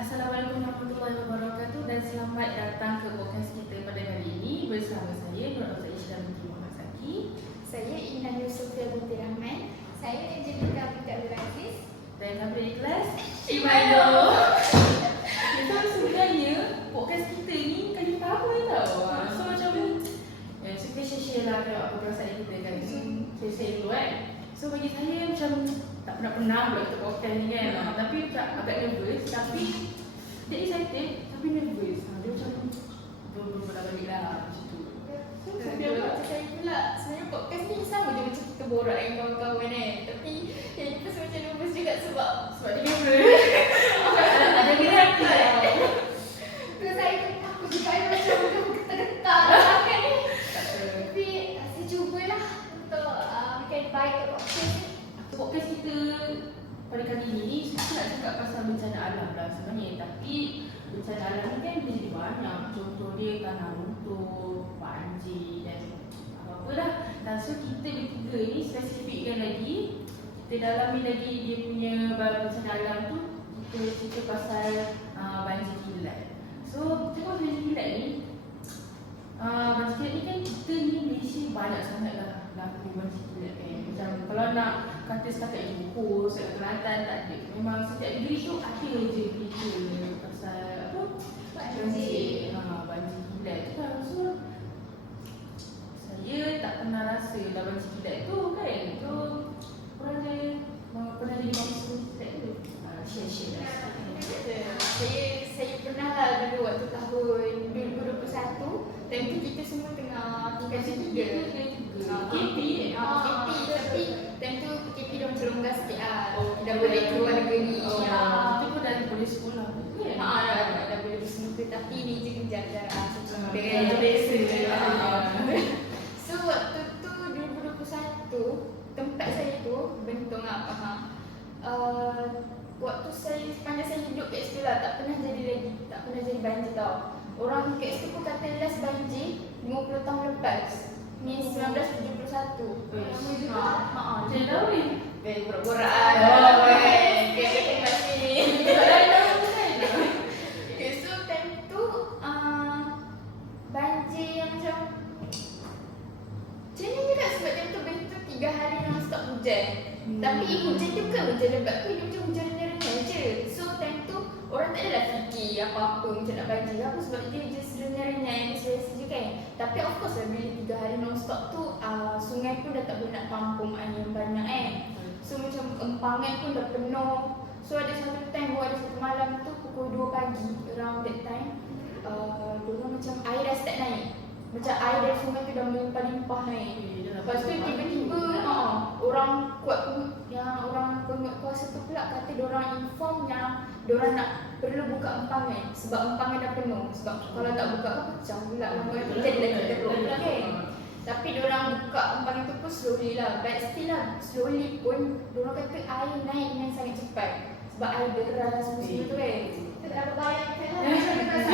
Assalamualaikum warahmatullahi wabarakatuh dan selamat datang ke podcast kita pada hari ini bersama saya Nur Aisha binti Muhammad Zaki. Saya Inna Yusufia binti Rahman. Saya Angelika binti Abdul Aziz. Dan kami ikhlas Cimando. Kita sebenarnya podcast kita ni kali pertama tau. So macam kita share lah apa perasaan kita kan. So share dulu kan. So bagi saya macam tak pernah buat kita podcast ni kan. Tapi agak nervous. Tapi dia excited tapi nervous. Dia macam dah balik lah macam tu. Macam saya pula, sebenarnya podcast ni sama je macam kita borak dengan kawan-kawan kan. Tapi yang ni pasal macam nervous juga sebab Sebab dia nervous. Ada kira hati tau. Terus saya takut juga macam getar-getar lah kan ni. Tapi saya cubalah untuk makan baik kat podcast ni. Podcast kita pada kali ini kita nak cakap pasal bencana alam lah sebenarnya. Tapi bencana alam ni kan dia jadi banyak. Contoh dia tanah runtuh, banjir dan apa-apa lah. Dan so kita bertiga ni spesifikkan lagi, kita dalami lagi dia punya bencana alam tu. Kita cerita pasal banjir kilat. So kita pasal banjir kilat ni, banjir kilat ni kan kita ni Malaysia banyak sangat lah laku banjir kilat kan. Macam kalau nak kata setakat Johor, setakat Kelantan tak ada. Memang setiap negeri tu ada je berita pasal apa? Banjir. Banjir kilat tu kan. So saya tak pernah rasa dah banjir kilat tu kan. So korang ada pernah jadi banjir kilat tu? Share lah. Saya pernah lah dulu waktu tahun 2021. Time tu kita semua tengah tingkat tiga. KP tapi time tu KP dah macam longgar sikit lah. Dah boleh keluar negeri. Itu pun dah boleh sekolah. Dah boleh bersemuka tapi ni je kejap jarak Dia biasa. So waktu tu 2021 tempat saya tu Bentong lah faham. Waktu saya sepanjang saya hidup kat situ lah tak pernah jadi banjir tau. Orang kat situ pun kata last banjir 50 tahun lepas. Ni 1971. Lama juga. Macam tahu ni. Borak-borak lah. Kita masih. Okay, so time tu banjir yang macam ni juga sebab time tu betul 3 hari non-stop hujan. Tapi hujan tu bukan hujan lebat tu, dia macam hujan renyah-renyah je. So time tu orang tak adalah fikir apa-apa macam nak banjir apa sebab dia just renyah-renyah yang biasa je kan. Tapi of course lah bila 3 hari non-stop tu sungai pun dah tak boleh nak tampung air yang banyak kan. So macam empangan pun dah penuh. So ada satu time, ada satu malam tu pukul 2 pagi around that time diorang macam air dah start naik. Macam air dari sungai tu dah melimpah-limpah naik. Lepas tu tiba-tiba orang penguat kuasa tu pula kata diorang inform yang diorang nak perlu buka empangan sebab empangan dah penuh. Sebab kalau tak buka kan pecah pula empangan tu jadi lagi teruk pula kan. Tapi diorang buka empangan tu pun slowly lah. But still lah slowly pun diorang kata air naik dengan sangat cepat. Sebab air deras semua tu kan. Kita tak dapat bayangkan lah macam kita rasa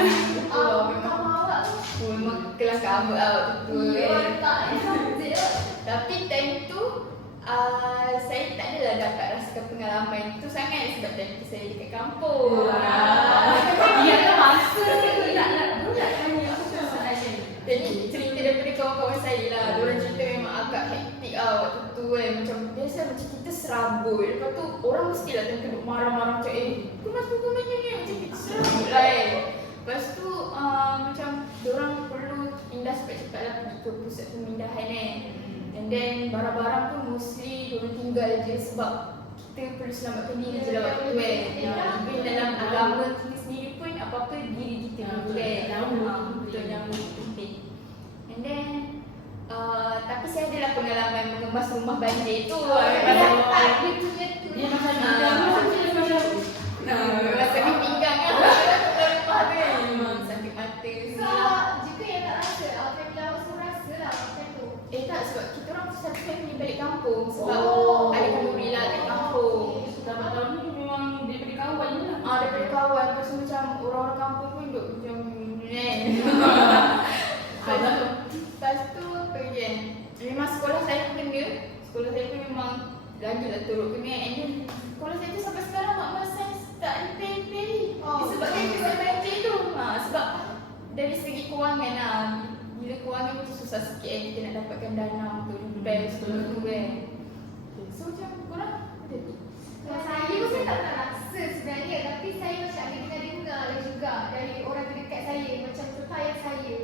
kamar awak tu memang kelas kamar awak tu kan. Tapi time tu saya tak adalah dapat rasakan pengalaman tu sangat sebab time tu saya dekat kampung. Dia kan masa nak tanya apa perasaan. Jadi cerita daripada kawan-kawan saya lah. Diorang cerita memang agak hektik waktu tu kan. Macam biasa macam kita serabut. Lepas tu orang mestilah tentu duduk marah-marah macam kemas ni macam kita serabut lah kan. Lepas tu macam diorang perlu pindah cepat-cepat lah pergi ke pusat pemindahan kan. And then barang-barang pun mostly diorang tinggal je sebab kita perlu selamatkan diri je lah waktu tu kan. Even dalam agama kita sendiri pun apa-apa diri kita dulu kan. Betul yang penting. And then tapi saya adalah pengalaman mengemas rumah banjir tu. Dia macam Rasa di pinggang kan. Rumah tu kan. Sakit mata. Jika yang tak rasa, apa yang bila awak rasa lah macam tu. Tak sebab kita orang satu time pergi balik kampung sebab ada kenduri lah kat kampung. Dapat tahun ni memang daripada kawan je lah. Daripada kawan. Lepas tu macam orang-orang kampung pun duduk macam Lepas tu apa je. Memang sekolah saya pun kena. Sekolah saya pun memang lagi lah turut kena. And then sekolah saya tu sampai sekarang mak masa tak ada pay. Sebab dari segi kewangan lah. Bila kewangan macam susah sikit kita nak dapatkan dana untuk invest tu kan. So macam korang ada tu. Kalau saya pun saya tak pernah rasa sebenarnya, tapi saya macam ada dengar lah juga dari orang terdekat saya, macam contoh ayah saya.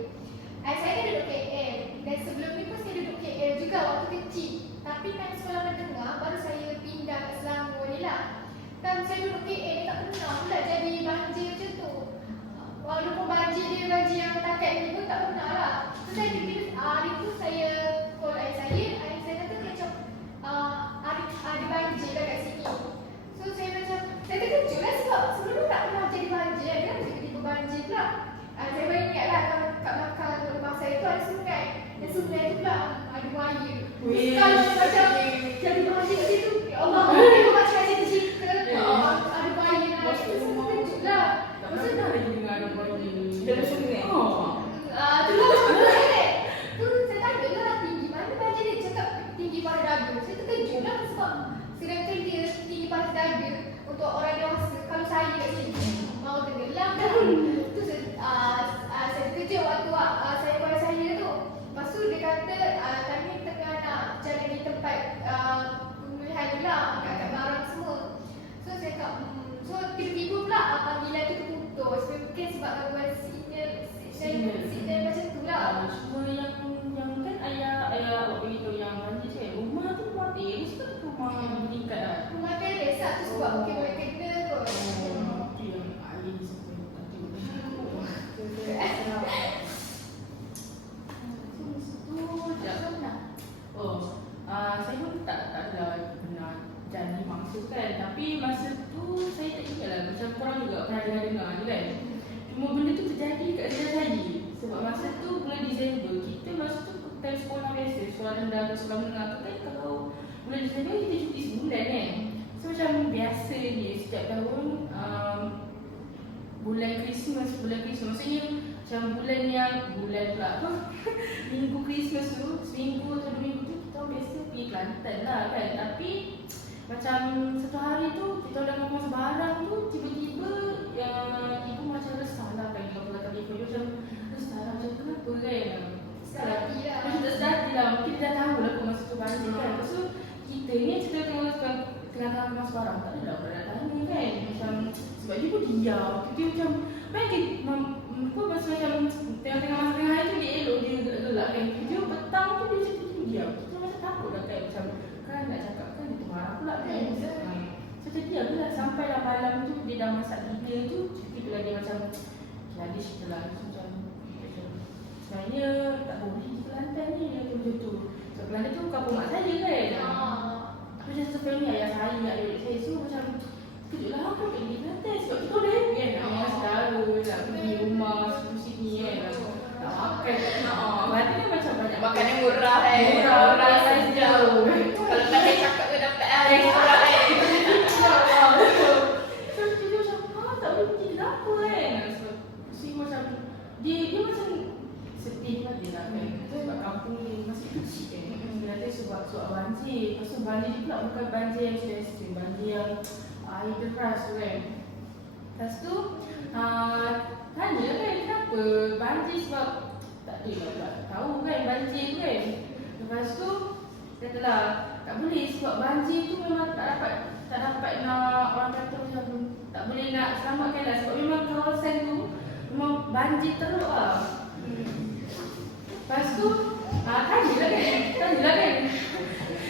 Ayah saya kan duduk KL, dan sebelum ni pun saya duduk KL juga waktu kecil. Tapi main sekolah menengah baru saya pindah ke Selangor ni lah. Dan saya duduk KL ni tak pernah pula jadi banjir macam tu. Walaupun banjir dia banjir yang takat ni pun tak pernah lah. So saya tiba-tiba hari tu saya call ayah saya kata macam ada banjir lah kat sini. So saya macam, saya terkejut lah sebab sebelum tu tak pernah jadi banjir kan, dia tiba-tiba banjir pula. Saya baru ingat lah kat belakang rumah saya tu ada sungai. Dan sungai tu pula ada buaya. Kalau macam jadi banjir kat situ, ya Allah, dia macam ada cerita ada buaya naik. So saya terkejut lah. Tak pernah lagi dengar ada buaya Dalam sungai. Tu lah macam tu saya tanya lah tinggi mana banjir dia, cakap tinggi pada dada. Saya terkejut lah sebab sedangkan dia tinggi pada dada untuk orang dewasa. Kalau saya kat sini mau tenggelam kan. Tu saya terkejut waktu saya kepada saya tu. Lepas tu dia kata kami tengah nak jalan di tempat pemulihan tu lah, kat barang semua. So saya cakap so tiba-tiba pula panggilan tu terputus. Mungkin sebab gangguan signal macam tu lah. Semua yang kan ayah awak beritahu yang banjir cakap rumah tu rumah teres ke rumah meningkat lah. Rumah teres lah tu sebab mungkin boleh kena kot. Itu yang air sampai nanti saya pun tak ada pernah jadi maksud kan. Tapi masa tu saya tak ingat lah, macam korang juga pernah dengar je kan. Cuma benda tu terjadi kat saya. Sebab masa tu bulan Disember, kita masa tu time sekolah biasa, sekolah rendah atau sekolah menengah tu kan, kalau bulan Disember kita cuti sebulan kan. So macam biasa dia setiap tahun bulan Christmas maksudnya macam bulan pula apa minggu Christmas tu, seminggu atau 2 minggu tu kita biasa pergi Kelantan lah kan. Tapi macam satu hari tu kita dah kemas barang tu, tiba-tiba ibu macam resah lah kan. Kalau kata ibu macam resah lah, macam kenapa kan. Sedati lah. Macam tak sedati lah, mungkin dia dah tahu lah masa tu banjir kan. Lepas tu kita ni kita tengah kemas barang, tak ada lah orang nak tanya kan. Macam sebab dia pun diam, dia macam baik masa macam tengah-tengah masa tengah hari tu dia elok, dia gelak kan. Dia petang tu dia macam diam. Kita macam takut lah kan, macam kan nak cakap kan dia marah pula kan. So dia diam lah sampai lah malam tu dia dah masak dinner tu, tiba-tiba lah dia macam jadi cerita lah macam sebenarnya tak boleh pergi Kelantan ni, dia kata macam tu. Sebab Kelantan tu kampung mak saya kan. Macam satu family ayah saya, adik saya. So macam kejut lah aku pergi Kelantan sebab kita dah happy kan. Nak makan saudara, nak pergi rumah sini kan. Nak makan, Kelantan kan macam banyak Makanan murah kan. Murah saja. Kalau tak ada cakap tu dapat yang murah kan. So dia macam tak boleh pergi kenapa kan. So macam dia macam sedih lah dia lah kan. Sebab kampung ni masih kecil kan. Dia sebab banjir. Lepas tu banjir ni pula bukan banjir yang ekstrim, banjir yang air deras tu kan. Lepas tu tanya lah kan kenapa banjir, sebab tak ada lah tak tahu kan banjir tu kan. Lepas tu katalah tak boleh sebab banjir tu memang tak dapat nak, orang kata macam tak boleh nak selamatkan lah. Sebab memang kawasan tu memang banjir teruk lah. Lepas tu tanya lah kan.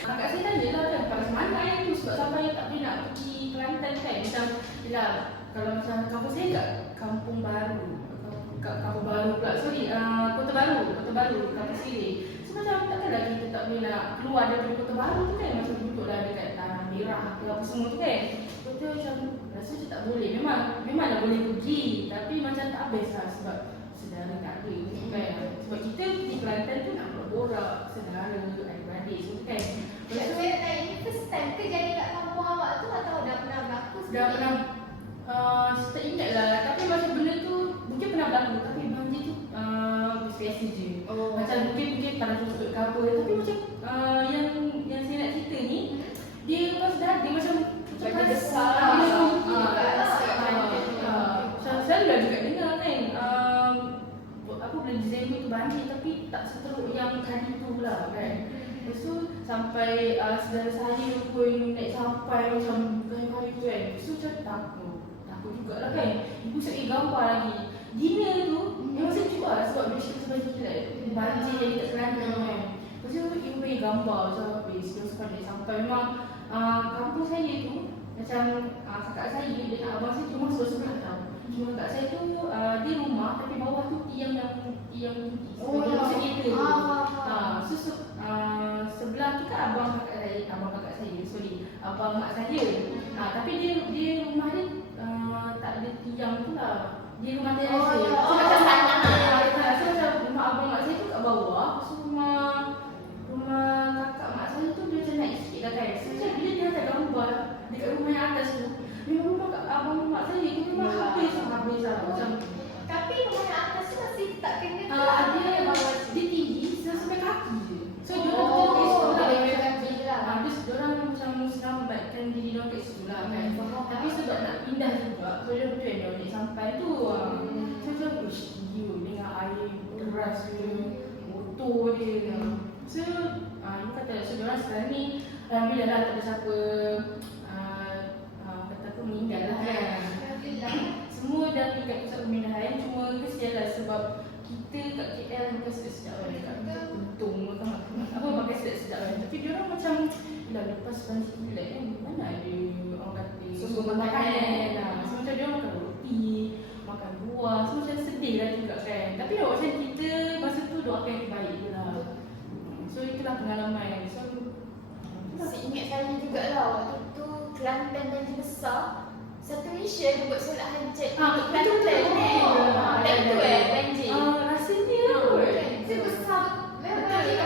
Kakak saya tanya lah kan, kat mana ayah tu sebab sampai tak boleh nak pergi Kelantan kan. Macam yelah, kalau macam kampung saya kat Kampung Baru pula, Kota Baru, Kampung Sirih. So macam takkanlah kita tak boleh nak keluar daripada Kota Baru tu kan. Macam duduklah dekat Tanah Merah ke apa semua tu kan. Betul macam rasa macam tak boleh. Memang dah boleh pergi, tapi macam tak habis lah sebab saudara tak ada kan. Sebab kita di Kelantan tu nak borak saudara, adik-beradik semua kan. Saya nak tanya, ini first time ke jadi kat kampung awak tu atau dah pernah berlaku sebelum Dah ni? pernah, tak ingat lah. Tapi macam benda tu mungkin pernah berlaku. Tapi banjir tu biasa je. Macam mungkin pada tutup ke apa. Tapi macam yang saya nak cerita ni, dia lepas dah dia macam Bagi besar. Selalu lah juga dengar kan. banjir tapi tak seteruk yang tadi tu lah kan. Lepas tu sampai saudara saya pun naik sampai macam kayu-kayu tu kan. Lepas tu macam takut jugalah kan. Ibu saya gambar lagi. Gina tu memang sejuk lah sebab dia cerita sebab kilat banjir jadi kat Selangor kan. Lepas tu ibu bagi gambar macam habis terus naik sampai memang kampung saya tu macam kakak saya dengan abang saya cuma sebelah tau. Cuma kakak saya tu dia rumah tapi bawah tu tiang segitu. Sebelah tu kan abang kakak mak saya. Tapi dia rumah dia tak ada tiang tu lah. Dia rumah teras dia. So macam tanah. So macam rumah abang mak saya tu kat bawah. So rumah kakak mak saya tu dia macam naik sikit lah kan. So macam bila dia ada gambar dekat rumah yang atas tu, memang rumah kat abang mak saya tu memang habis lah. Macam Tapi rumah yang atas tu masih tak kena ke? dia tinggi sampai kaki je. So dia orang macam selamatkan diri diorang kat situ lah kan. Tapi sebab nak pindah juga, so dia betul yang diorang naik sampai tu. So macam dengan air deras dia, motor dia. So ibu kata, so diorang sekarang ni alhamdulillah lah tak ada siapa kata aku meninggal lah kan. Semua dah pergi kat pusat pemindahan, cuma kesianlah sebab kita kat KL makan sedap-sedap kan. Untung makan makan sedap-sedap kan. Tapi diorang macam dah lepas banjir kilat kan, mana ada orang kata sumber makanan lah. So macam diorang makan roti, makan buah, so macam sedih lah juga kan. Tapi macam kita masa tu doakan yang terbaik je lah. So itulah pengalaman. So Seingat saya jugalah waktu tu Kelantan banjir besar, satu Malaysia dia buat solat hajat untuk Kelantan kan. Dan tu banjir. Rasanya Dia besar Betul.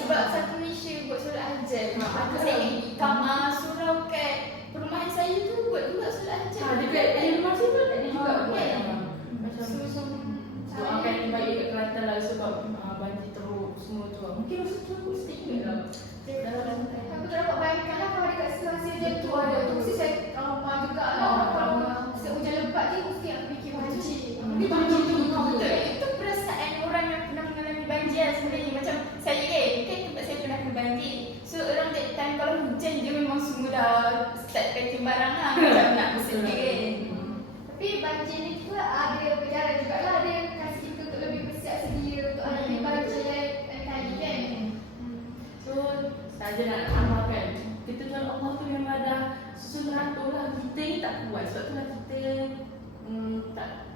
Sebab satu Malaysia buat solat hajat. Aku saya ingat kamar surau kat perumahan saya tu buat juga solat hajat. dekat rumah saya pun ada juga buat macam So doakan yang baik kat Kelantan lah sebab banjir teruk semua tu. Mungkin masa tu aku sedikit lah. Aku tak dapat bayangkan lah kalau dekat situasi macam tu ada tu. Mesti saya trauma jugalah. Kalau hujan lebat je mesti aku fikir banjir. Dia banjir tu betul. Itu perasaan orang yang pernah mengalami banjir lah sebenarnya. Macam saya kan tempat saya pernah kena banjir. So around that time kalau hujan dia memang semua dah start packing barang lah. Macam nak bersedia kan. Tapi banjir ni juga ada berjalan jugalah. Dia kasih kita untuk lebih bersiap sedia untuk hadapi banjir lain kali kan. So saja nak amalkan. Kita Tuhan Allah tu memang dah susun ratur lah. Kita ni tak kuat sebab tu lah kita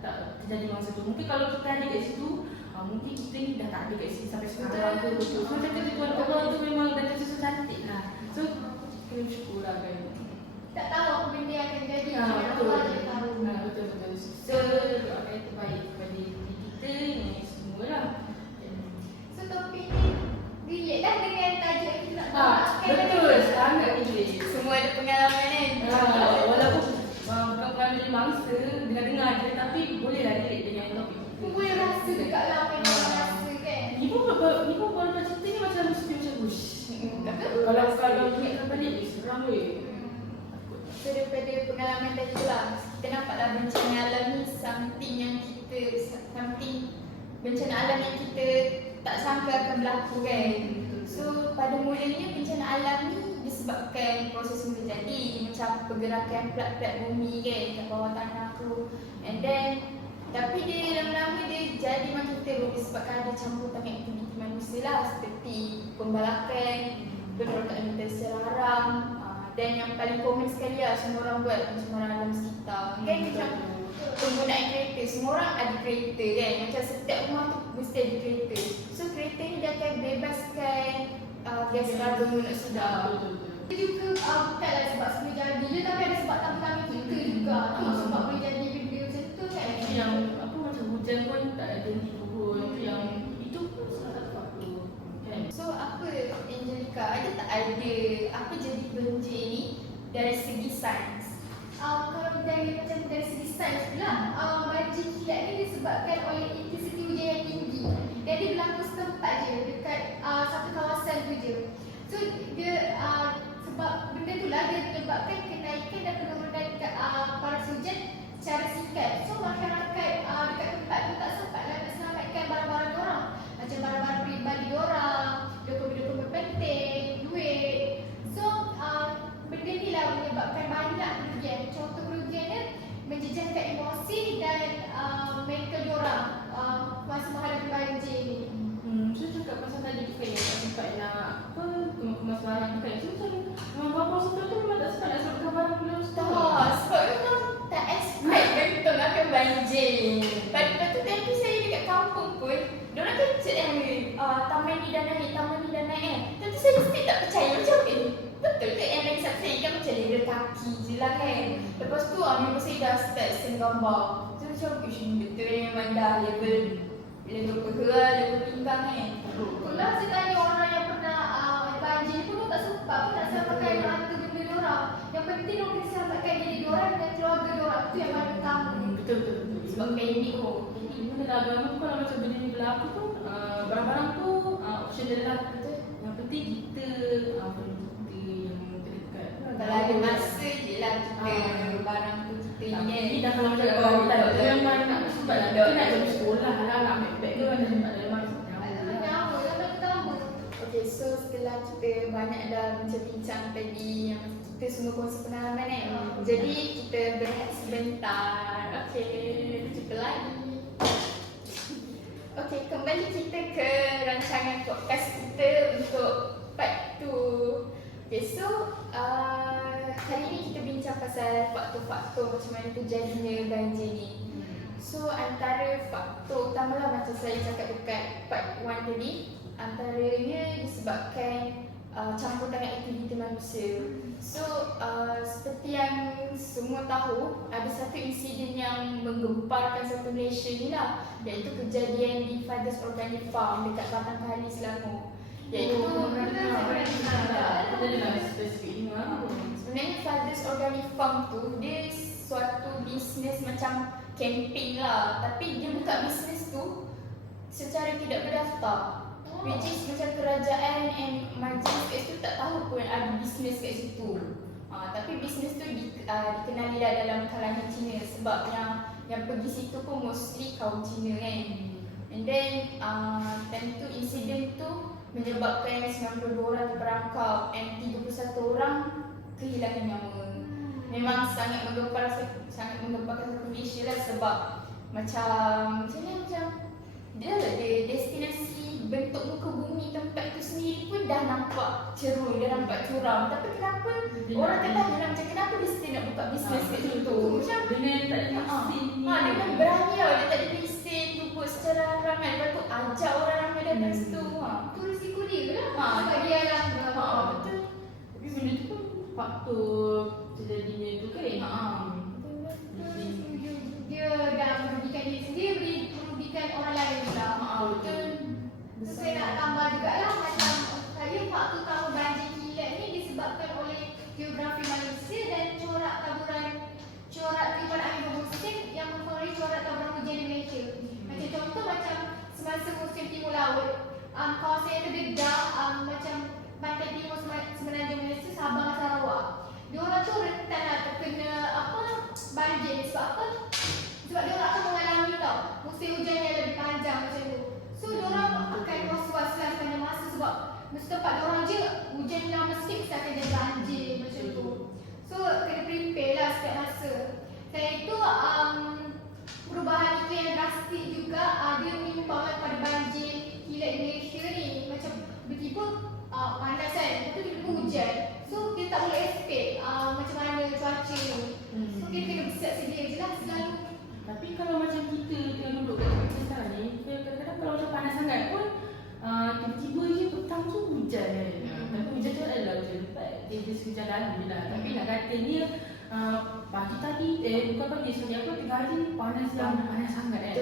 tak terjadi masa tu. Mungkin kalau kita ada kat situ, mungkin kita ni dah tak ada kat situ sampai sekarang ke betul. So macam kata Tuhan Allah tu memang dah tersusun cantik lah. So kita bersyukur lah kan. Tak tahu apa benda yang akan jadi. Betul. Allah je tahu. Betul. So doakan yang terbaik kepada diri kita ni semua lah. So topik ni relate dah dengan tajuk yang kita nak bahas. Betul, sangat relate. Semua ada pengalaman kan. Walaupun bukan pengalaman dari mangsa, dengar-dengar je, tapi bolehlah relate dengan topik kita. Aku boleh rasa dekat lah apa yang orang rasa kan. Ibu kalau cerita ni macam mesti macam ush. Tapi Kalau ingatkan balik, seram weh. so daripada pengalaman tadi tu lah, kita nampaklah bencana alam ni bencana alam yang kita tak sangka akan berlaku kan. So pada mulanya bencana alam ni disebabkan proses yang terjadi macam pergerakan plat-plat bumi kan kat bawah tanah tu. And then tapi dia lama-lama dia jadi macam teruk disebabkan ada campur tangan aktiviti manusia lah seperti pembalakan, penerokan meter secara haram, dan yang paling common sekali lah semua orang buat pencemaran alam sekitar kan. Macam penggunaan kereta, semua orang ada kereta kan, macam setiap rumah tu mesti ada kereta. So kereta ni dia akan bebaskan gas karbon monoksida. Dia juga bukanlah sebab semua jadi je, tapi ada sebab tangan kita juga tu sebab boleh jadi benda macam tu kan. Yang macam hujan pun tak ada henti turun. Yang itu pun salah satu faktor kan. So apa Angelica, ada tak idea apa jadi banjir ni dari segi sains? Kalau dari segi sains pula, banjir kilat ni disebabkan oleh intensiti hujan yang tinggi dan dia berlaku setempat je dekat satu kawasan tu je. So dia sebab benda tu lah dia menyebabkan kenaikan dan penurunan paras hujan secara singkat. So masyarakat dekat tempat tu tak sempatlah nak selamatkan barang-barang orang. banjir. Lepas tu time tu saya dekat kampung pun, diorang kan cakap taman ni dah naik, taman ni dah naik kan. Tentu saya mesti tak percaya macam betul ke yang lagi saya kan macam lera kaki je lah kan. Lepas tu member saya dah start send gambar. So macam betul memang dah level level pinggang kan. Kalau saya tanya orang yang pernah banjir pun tak sempat pun nak selamatkan harta benda diorang. Yang penting diorang kena selamatkan diri diorang dan keluarga diorang, tu yang paling utama. Betul. Sebab panik Mana dah agama tu kalau macam benda ni berlaku tu barang-barang tu optional lah. Yang penting kita perlu kita yang terdekat. kalau ada masa je lah kita barang tu kita ni kan. Ini dah kalau macam kalau tak ada yang mana nak sebab kita nak pergi sekolah lah nak ambil beg tu ada tempat dalam mana. Nyawa yang paling utama. Okay, so setelah kita banyak dah bincang tadi yang kita semua kongsi pengalaman kan. Jadi kita berehat sebentar. Okay, jumpa lagi. Okay, kembali kita ke rancangan podcast kita untuk part 2. Okay, so hari ni kita bincang pasal faktor-faktor macam mana terjadinya banjir ni. So antara faktor utamalah macam saya cakap dekat part 1 tadi, antaranya disebabkan campur tangan aktiviti manusia. So seperti yang semua tahu, ada satu insiden yang menggemparkan satu Malaysia ni lah, iaitu kejadian di Fathers Organic Farm dekat Batang Kali, Selangor. Iaitu sebenarnya Fathers Organic Farm tu dia suatu bisnes macam camping lah, tapi dia buka bisnes tu secara tidak berdaftar. Which is macam kerajaan and majlis kat situ tak tahu pun ada bisnes kat situ. Tapi bisnes tu dikenali lah dalam kalangan Cina sebab yang pergi situ pun mostly kaum Cina kan. And then time tu insiden tu menyebabkan 92 orang terperangkap and 31 orang kehilangan nyawa. Memang sangat menggemparkan satu Malaysia lah sebab macam dia ada destinasi bentuk muka bumi tempat itu sendiri pun dah nampak cerun, dah nampak curam. Tapi kenapa orang tertanya macam kenapa dia still nak buka bisnes kat situ? Macam dengan tak ada mesin ni. dengan berani tau, dia tak ada lesen tu pun secara ramai. Lepas tu ajak orang ramai datang situ. Tu risiko dia lah. Ha, Sebab dia lah. Betul. Tapi benda tu pun faktor terjadinya tu kan. Dia dah merugikan diri sendiri, merugikan orang lain pula. Betul. So, saya nak tambah jugalah macam saya faktor utama banjir kilat ni disebabkan oleh geografi Malaysia dan corak tiupan angin bermusim yang mempengaruhi corak taburan hujan di Malaysia. Macam contoh macam semasa musim timur laut, kawasan yang terdedah macam pantai timur semenanjung Malaysia, Sabah dan Sarawak. Diorang tu rentan lah terkena banjir. Sebab apa? Sebab diorang akan mengalami musim hujan yang lebih panjang macam tu. So diorang akan was-was lah sepanjang masa sebab mesti tempat diorang je hujan lama sikit mesti akan jadi banjir macam tu. So kena prepare lah setiap masa. Selain itu perubahan iklim yang drastik juga dia menyumbang pada banjir kilat di Malaysia ni. Macam tiba-tiba panas kan, lepas tu tiba-tiba hujan. So kita tak boleh expect macam mana cuaca ni. So kita kena bersiap sedia je lah selalu. Tapi kalau macam kita tengah duduk kat tempat kita sekarang ni, kadang-kadang kalau macam panas sangat pun tiba-tiba je petang tu hujan kan. Tapi hujan tu adalah hujan lebat, dia sekejap lalu je lah. Tapi nak kata ni pagi tadi, bukan pagi, sorry apa, tengah hari ni panas sangat kan.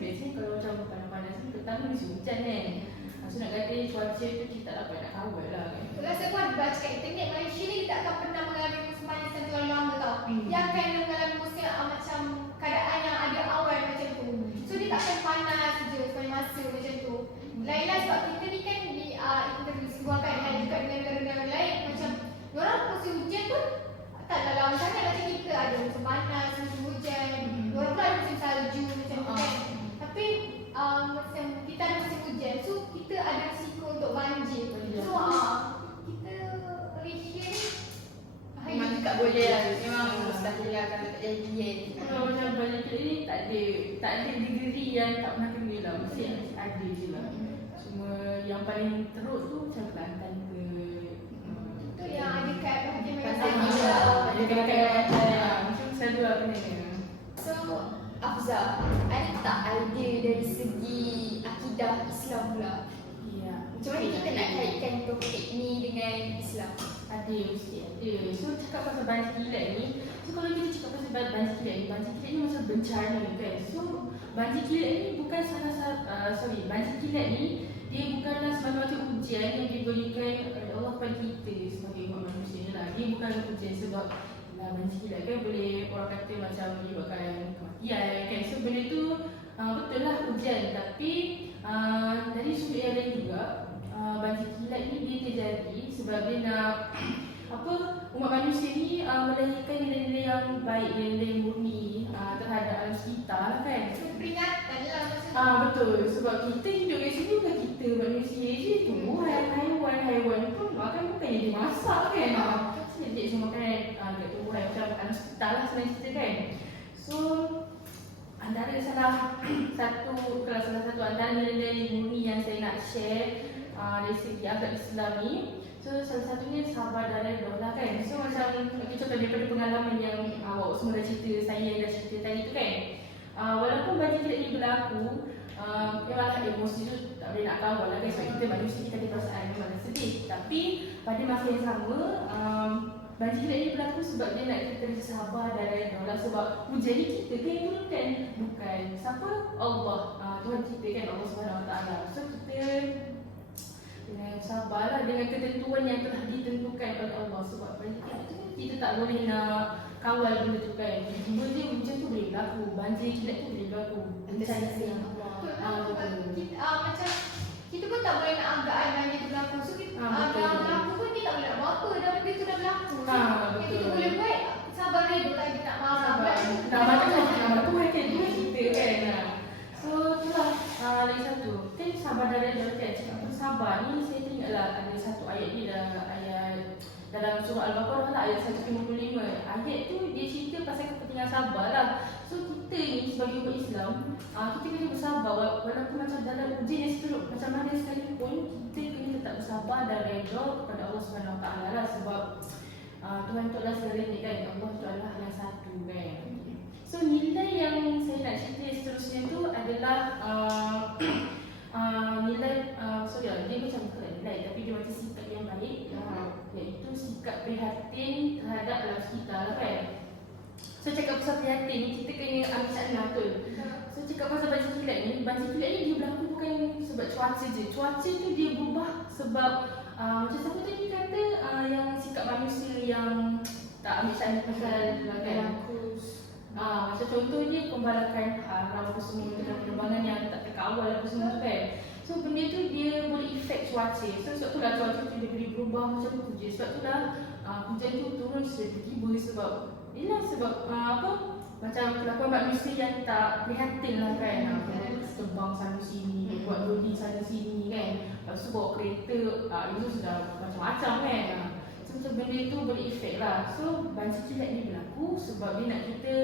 Biasanya kalau macam panas-panas ni petang ni mesti hujan kan. So nak kata cuaca tu kita tak dapat nak kawal lah kan. Kalau saya pun baca kat internet, Malaysia ni tak akan pernah mengalami musim panas yang terlalu lama tau. Dia akan mengalami musim macam keadaan yang ada awan macam tu. So dia tak akan panas je sepanjang masa macam tu. Lain-lain sebab kita ni kan kita disebutkan juga dengan negara-negara lain macam diorang musim hujan pun taklah lama sangat macam kita ada musim panas, musim hujan. Diorang pun ada musim salju macam tu kan. Tapi macam kita ada musim hujan, so kita ada risiko untuk banjir. So kita Malaysia ni Memang tak boleh lah, memang mustahil lah kalau tak jadi kan. Kalau macam banyak kita ni tak ada degree yang tak pernah kena lah. Mesti ada je lah. Cuma yang paling teruk tu macam Kelantan ke tu yang ada kat bahagian Kelantan Malaysia. juga. ada kat Kelantan. Macam selalu lah kena. So Afza, ada tak idea dari segi akidah Islam pula? Ya. Macam mana kita nak kaitkan topik ni dengan Islam? Ada, mesti ada. So cakap pasal banjir kilat ni, so kalau kita cakap pasal banjir kilat ni macam bencana kan. So banjir kilat ni bukan banjir kilat ni dia bukanlah semata-mata ujian yang diberikan oleh Allah kepada kita sebagai umat manusia lah. Dia bukan ujian sebab banjir kilat kan boleh orang kata macam menyebabkan kematian kan. So benda tu betul lah ujian, tapi dari sudut yang lain juga banjir kilat ni dia terjadi sebab dia nak umat manusia ni melahirkan nilai-nilai yang baik, nilai-nilai yang murni terhadap alam sekitar lah kan. Peringatan lah maksudnya. Betul, sebab kita hidup kat sini bukan kita manusia je, tumbuhan, haiwan pun makan bukannya dia masak kan. Dia cuma makan dekat tumbuhan macam alam sekitar lah senang cerita kan. So antara salah satu antara nilai murni yang saya nak share dari segi agama Islam ni, so salah satunya sabar dan redha lah kan. So macam contoh daripada pengalaman yang awak semua dah cerita, saya dah cerita tadi tu kan. Walaupun banjir kilat ni berlaku, memanglah emosi tu tak boleh nak kawal lah kan, sebab kita manusia kita ada perasaan memang sedih. Tapi pada masa yang sama, banjir kilat ni berlaku sebab dia nak kita sabar dan redha lah. Sebab hujan ni kita kan yang turunkan, bukan siapa? Allah, Tuhan kita kan, Allah SWT. So kita dengan sabarlah dengan ketentuan yang telah ditentukan oleh Allah. Sebab banjir kilat tu kita tak boleh nak kawal benda tu kan. Tiba-tiba je hujan tu boleh berlaku, banjir kilat tu boleh berlaku. Bencana yang Macam kita pun tak boleh nak anggaan banjir tu berlaku. So kita dah berlaku pun kita tak boleh nak buat apa, dah benda tu dah berlaku. So yang kita boleh buat sabar redha lah, kita tak marah. Nama Tuhan kan, Tuhan kita kan. So itulah lagi satu kan, sabar dan redha kan. Cakap pasal sabar ni, saya teringatlah ada satu ayat ni, ayat dalam surah Al-Baqarah lah, ayat 155. Ayat tu dia cerita pasal kepentingan sabar lah. So kita ni sebagai umat Islam, kita kena bersabar walaupun macam dalam ujian yang seteruk macam mana sekalipun, kita kena tetap bersabar dan redha kepada Allah SWT lah. Sebab Tuhan tu adalah segalanya kan, Allah tu adalah yang satu kan. So nilai yang saya nak cerita seterusnya tu adalah nilai, dia macam bukan nilai tapi dia macam sikap yang baik, iaitu sikap prihatin terhadap alam sekitar lah kan. So cakap pasal prihatin ni, kita kena ambil makna betul. So cakap pasal banjir kilat ni dia berlaku bukan sebab cuaca je. Cuaca tu dia berubah sebab macam siapa tadi kata, yang sikap manusia yang tak ambil makna pasal kan. Macam contohnya pembalakan haram apa semua dengan penerbangan yang tak terkawal apa semua tu kan. So benda tu dia boleh efek cuaca. So sebab tu lah cuaca tu dia boleh berubah macam tu je. Sebab tu lah hujan tu turun secara tiba-tiba sebab macam kelakuan manusia yang tak prihatin lah kan. Terbang sana sini, buat loading sana sini kan. Lepas tu bawa kereta, itu sudah macam-macam kan. So macam benda tu boleh efek lah. So banjir kilat ni berlaku sebab dia nak kita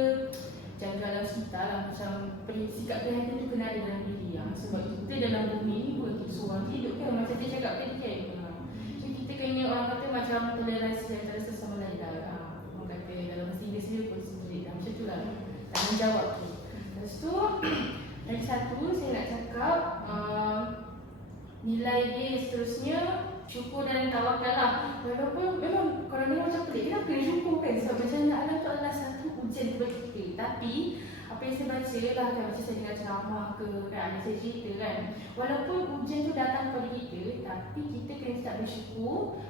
jaga alam sekitar lah. Macam sikap prihatin tu kena ada dalam diri sebab kita dalam bumi ni bukan kita seorang hidup kan. Macam dia cakap tadi kan, so kita kena, orang kata macam toleransi antara sesama lain lah. Orang kata dalam bahasa Inggeris dia considerate lah, macam tu lah tanggungjawab tu. Lepas tu lagi satu saya nak cakap, nilai dia seterusnya syukur dan tawakal lah. Walaupun memang kalau ni macam pelik, kenapa kena syukur kan? Sebab bencana alam tu adalah satu ujian kepada kita. Tapi apa yang saya baca lah kan, macam saya dengar ceramah ke kan, ada saya cerita kan, walaupun ujian tu datang kepada kita, tapi kita kena tetap bersyukur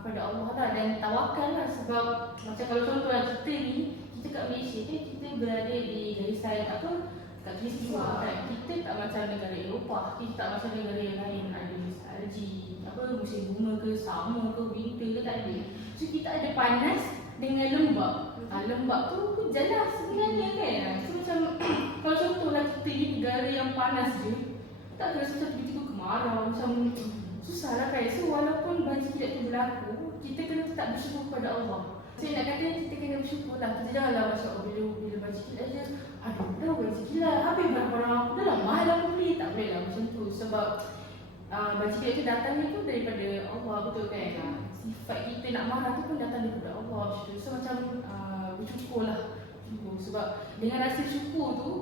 kepada Allah lah dan tawakal lah. Sebab macam kalau contoh lah kita ni, kita kat Malaysia kan, kita berada di garisan kat Khalistiwa kan. Kita tak macam negara Eropah, kita tak macam negara yang lain ada salji, musim bunga ke, summer ke, winter ke, tak ada. So kita ada panas dengan lembap. Lembap tu hujan lah sebenarnya kan. So macam kalau contohlah kita di negara yang panas je, tak ada rasa tiba-tiba kemarau, macam susah lah kan. So walaupun banjir kilat tu berlaku, kita kena tetap bersyukur kepada Allah. Saya nak kata kita kena bersyukur lah. Kita janganlah macam bila banjir kilat je, aduh dah banjir kilat, habis barang-barang aku dah lah mahal aku beli. Tak boleh lah macam tu. Sebab banjir kilat tu datangnya tu daripada Allah, betul kan? Sifat kita nak marah tu pun datang daripada Allah macam tu. So macam bersyukurlah. bersyukur. Sebab dengan rasa syukur tu,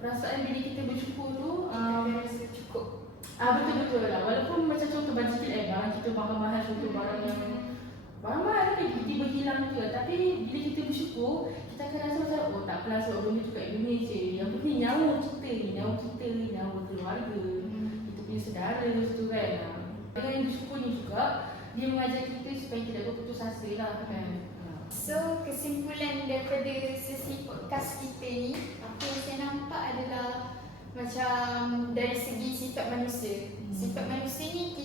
perasaan bila kita bersyukur tu, Kita rasa cukup. betul-betul lah. Walaupun macam contoh budget barang kita mahal-mahal, contoh barang yang barang mahal kan tiba-tiba hilang juga. Tapi bila kita bersyukur, kita akan rasa macam oh tak apalah sebab benda tu kat Indonesia. Yang penting nyawa kita ni, nyawa keluarga, kita punya saudara tu kan. Dengan bersyukur ni juga, dia mengajar kita supaya tidak berputus asa lah kan. So kesimpulan daripada sesi podcast kita ni, apa yang saya nampak adalah macam dari segi sifat manusia. Sifat manusia ni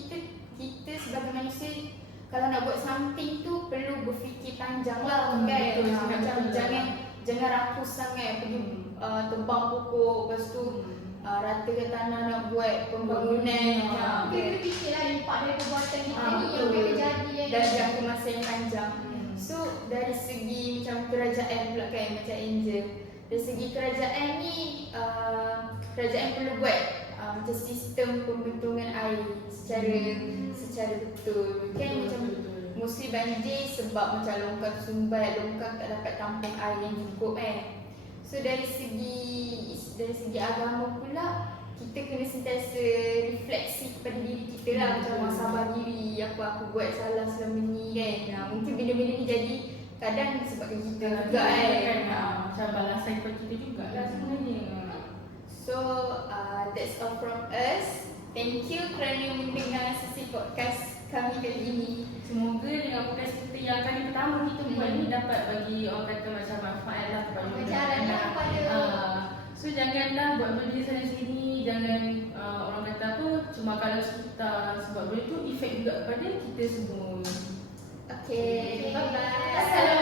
kita sebagai manusia kalau nak buat something tu perlu berfikir panjang lah kan. Betul, Macam jangan rakus sangat pergi tebang pokok, lepas tu ratakan tanah nak buat pembangunan. Kita kena fikirlah impak dari perbuatan kita ni yang betul. akan terjadi Dan jangka masa yang panjang. So dari segi macam kerajaan pula kan, macam Angel, dari segi kerajaan ni kerajaan perlu buat macam sistem pembentungan air secara betul kan. Macam mesti banjir sebab macam longkang sumbat, longkang tak dapat tampung air yang cukup kan. So dari segi agama pula, kita kena sentiasa refleksi kepada diri kita lah. Macam muhasabah diri, apa aku buat salah selama ni kan. Mungkin benda-benda ni jadi kadang disebabkan kita juga kan. Macam balasan kepada kita jugalah sebenarnya. So that's all from us. Thank you kerana mendengar sesi podcast kami kali ini. Semoga dengan podcast kita yang kali pertama kita buat ni dapat bagi orang kata macam manfaat lah kepada Pelajaran lah kepada So janganlah buat benda sana sini, jangan orang kata apa cuma kalau kita sebab benda tu efek juga kepada kita semua. Okay, bye-bye. Assalamualaikum.